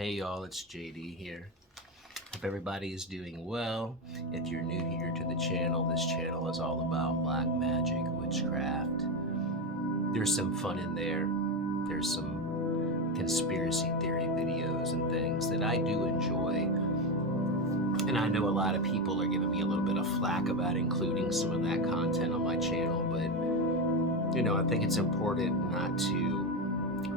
Hey y'all, it's JD here. Hope everybody is doing well. If you're new here to the channel, this channel is all about black magic, witchcraft. There's some fun in there. There's some conspiracy theory videos and things that I do enjoy. And I know a lot of people are giving me a little bit of flack about including some of that content on my channel, but I think it's important not to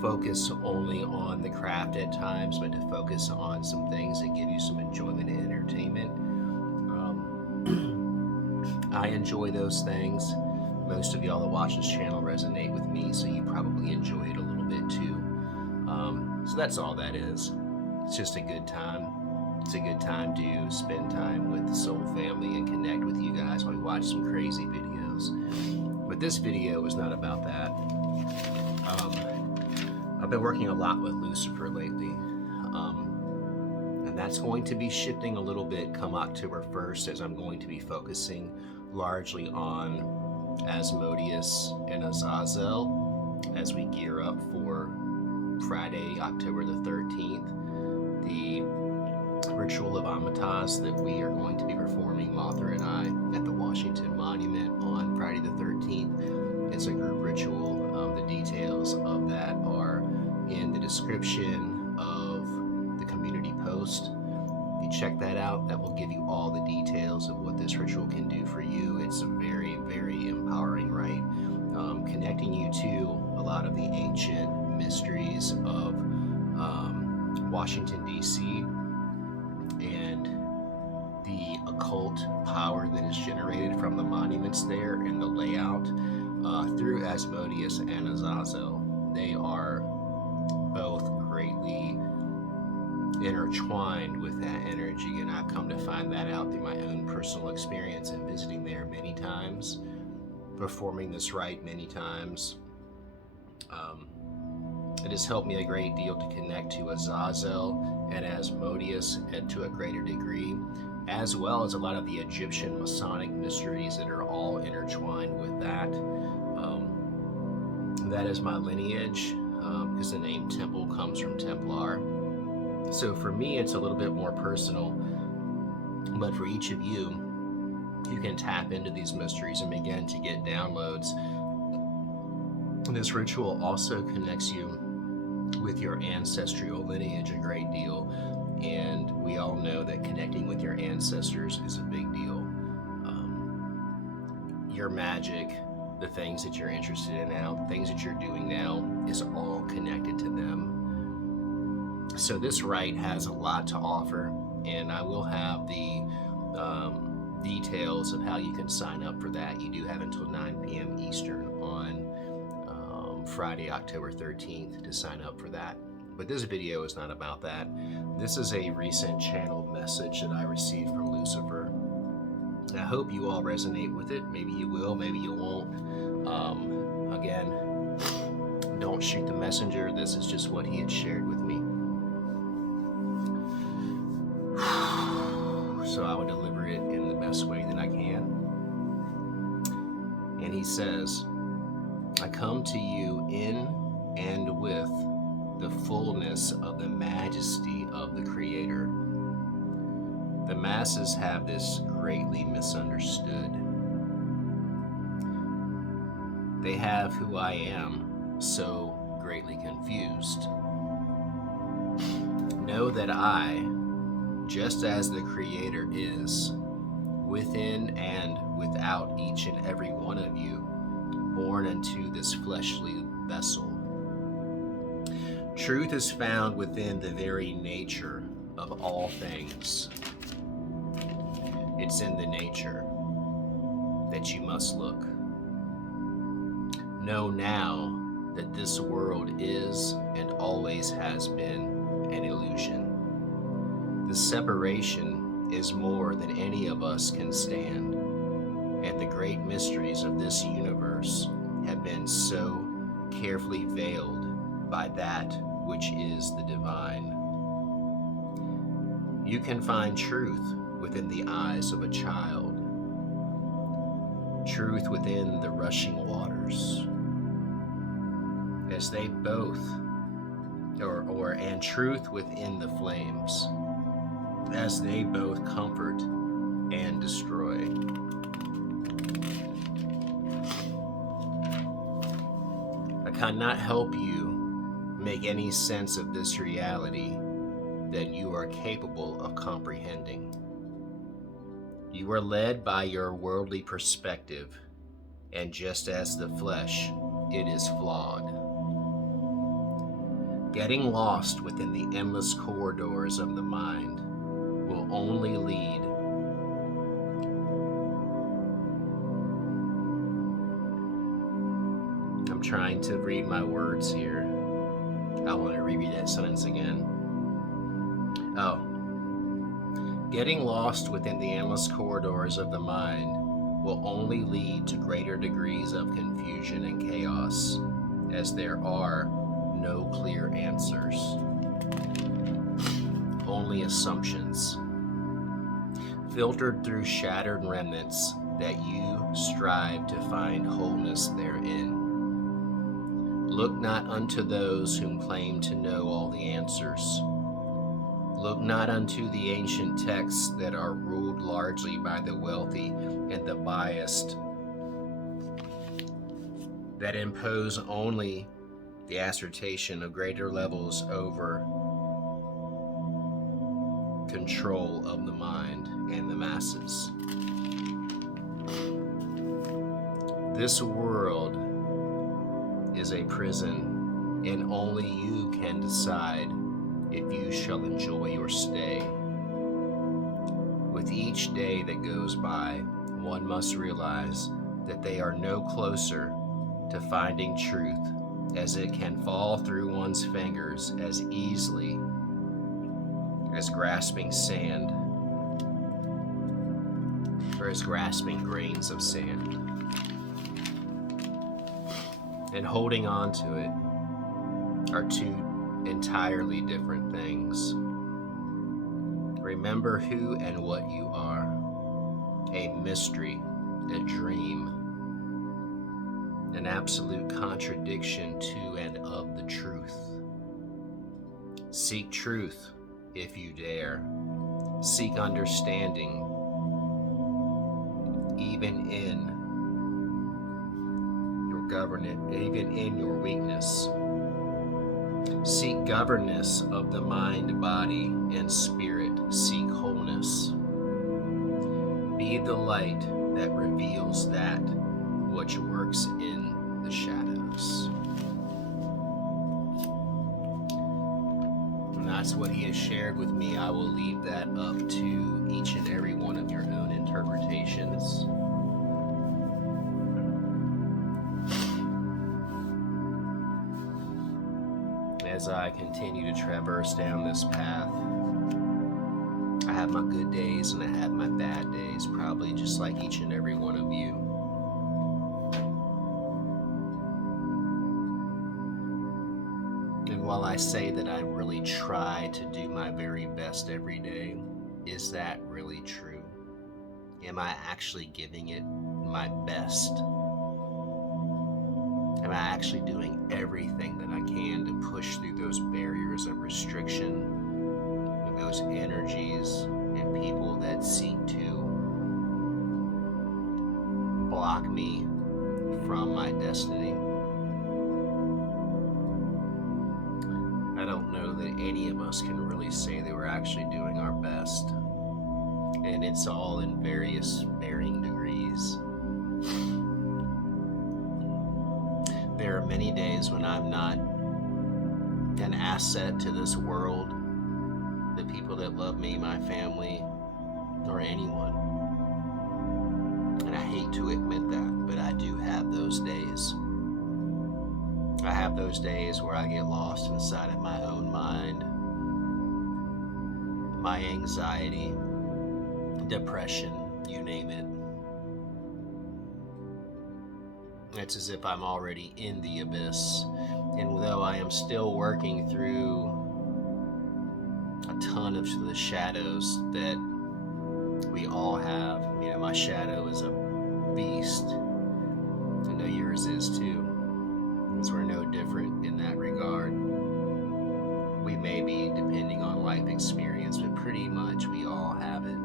focus only on the craft at times, but to focus on some things that give you some enjoyment and entertainment. I enjoy those things. Most of y'all that watch this channel resonate with me, so you probably enjoy it a little bit too. So that's all that is. It's just a good time. It's a good time to spend time with the soul family and connect with you guys while we watch some crazy videos. But this video is not about that. I've been working a lot with Lucifer lately, and that's going to be shifting a little bit come October 1st, as I'm going to be focusing largely on Asmodeus and Azazel as we gear up for Friday, October the 13th, the ritual of Ametaz that we are going to be performing, Martha and I, at the Washington Monument on Friday the 13th. It's a group ritual. The details of that are in the description of the community post. If you check that out, that will give you all the details of what this ritual can do for you. It's a very, very empowering rite, connecting you to a lot of the ancient mysteries of Washington, D.C. and the occult power that is generated from the monuments there and the layout through Asmodeus and Azazel. They are both greatly intertwined with that energy, and I've come to find that out through my own personal experience and visiting there many times, performing this rite many times. It has helped me a great deal to connect to Azazel and Asmodeus and to a greater degree, as well as a lot of the Egyptian Masonic mysteries that are all intertwined with that. That is my lineage, because the name Temple comes from Templar. So for me, it's a little bit more personal, but for each of you, you can tap into these mysteries and begin to get downloads. This ritual also connects you with your ancestral lineage a great deal, and we all know that connecting with your ancestors is a big deal. Your magic, the things that you're interested in now, the things that you're doing now, is all connected to them. So this rite has a lot to offer, and I will have the details of how you can sign up for that. You do have until 9 p.m. Eastern on Friday, October 13th to sign up for that. But this video is not about that. This is a recent channeled message that I received from Lucifer. I hope you all resonate with it. Maybe you will, maybe you won't. Again, don't shoot the messenger. This is just what he had shared with me. So I will deliver it in the best way that I can. And he says, I come to you in and with the fullness of the majesty of the Creator. The masses have this greatly misunderstood. They have who I am so greatly confused. Know that I, just as the Creator is, within and without each and every one of you, born into this fleshly vessel. Truth is found within the very nature of all things. It's in the nature that you must look. Know now that this world is and always has been an illusion. The separation is more than any of us can stand, and the great mysteries of this universe have been so carefully veiled by that which is the divine. You can find truth within the eyes of a child, truth within the rushing waters, as they both and truth within the flames, as they both comfort and destroy. I cannot help you make any sense of this reality that you are capable of comprehending. You are led by your worldly perspective, and just as the flesh, it is flawed. Getting lost within the endless corridors of the mind will only lead I'm trying to read my words here. I want to reread that sentence again. Getting lost within the endless corridors of the mind will only lead to greater degrees of confusion and chaos, as there are no clear answers, only assumptions, filtered through shattered remnants that you strive to find wholeness therein. Look not unto those whom claim to know all the answers. Look not unto the ancient texts that are ruled largely by the wealthy and the biased, that impose only the assertion of greater levels over control of the mind and the masses. This world is a prison, and only you can decide if you shall enjoy your stay. With each day that goes by, one must realize that they are no closer to finding truth, as it can fall through one's fingers as easily as grasping sand, or as grasping grains of sand. And holding on to it are two entirely different things. Remember who and what you are. A mystery, a dream, an absolute contradiction to and of the truth. Seek truth if you dare. Seek understanding even in your weakness. Seek governance of the mind, body, and spirit. Seek wholeness. Be the light that reveals that which works in the shadows. And that's what he has shared with me. I will leave that up to each and every one of your own interpretations. As I continue to traverse down this path, I have my good days and I have my bad days, probably just like each and every one of you. And while I say that I really try to do my very best every day, is that really true? Am I actually giving it my best? Am I actually doing everything that I can to push through those barriers of restriction and those energies and people that seek to block me from my destiny? I don't know that any of us can really say that we're actually doing our best. And it's all in varying degrees. There are many days when I'm not an asset to this world, the people that love me, my family, or anyone. And I hate to admit that, but I do have those days. I have those days where I get lost inside of my own mind, my anxiety, depression, you name it. It's as if I'm already in the abyss. And though I am still working through a ton of the shadows that we all have, you know, my shadow is a beast. I know yours is too. Because we're no different in that regard. We may be experience, but pretty much we all have it.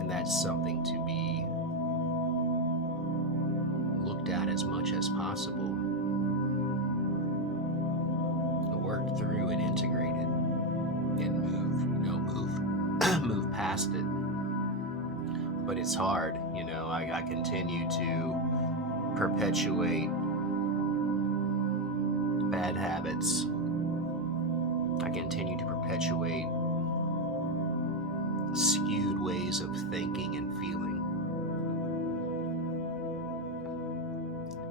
And that's something to be looked at as much as possible, worked through and integrated, and move past it. But it's hard, I continue to perpetuate bad habits. I continue to perpetuate skewed ways of thinking and feeling.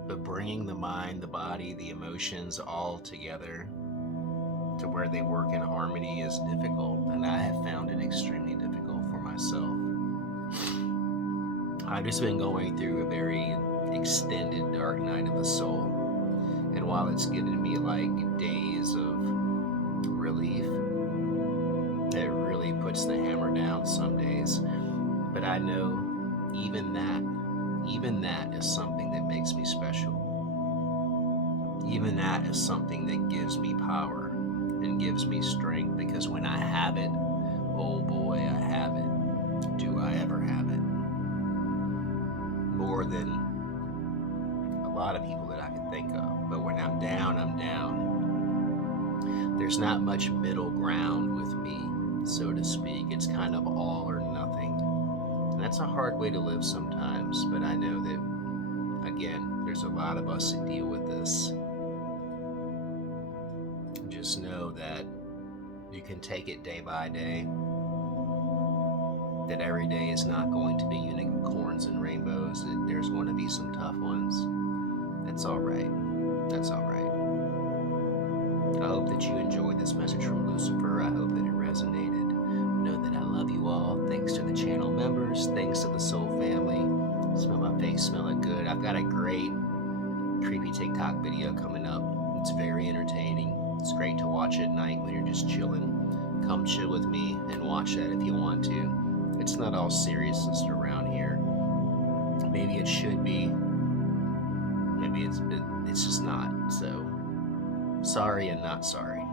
But bringing the mind, the body, the emotions all together to where they work in harmony is difficult, and I have found it extremely difficult for myself. I've just been going through a very extended dark night of the soul, and while it's given me like days of relief, it really puts the hammer down some days. But I know even that is something that makes me special. Even that is something that gives me power and gives me strength, because when I have it, oh boy, I have it. Do I ever have it? More than a lot of people that I can think of. But when I'm down, I'm down. There's not much middle ground with me, so to speak. It's kind of all or nothing. And that's a hard way to live sometimes, but I know that, again, there's a lot of us that deal with this. Just know that you can take it day by day, that every day is not going to be unicorns and rainbows, that there's going to be some tough ones. That's all right. That's all right. I hope that you enjoyed this message from Lucifer. I hope that it resonated. Know that I love you all. Thanks to the channel members. Thanks to the soul family. Smell my face, smell it good. I've got a great creepy TikTok video coming up. It's very entertaining. It's great to watch at night when you're just chilling. Come chill with me and watch that if you want to. It's not all seriousness around here. Maybe it should be. Maybe it's just not. So, sorry and not sorry.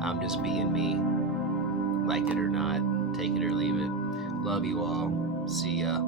I'm just being me. Like it or not, take it or leave it. Love you all. See ya.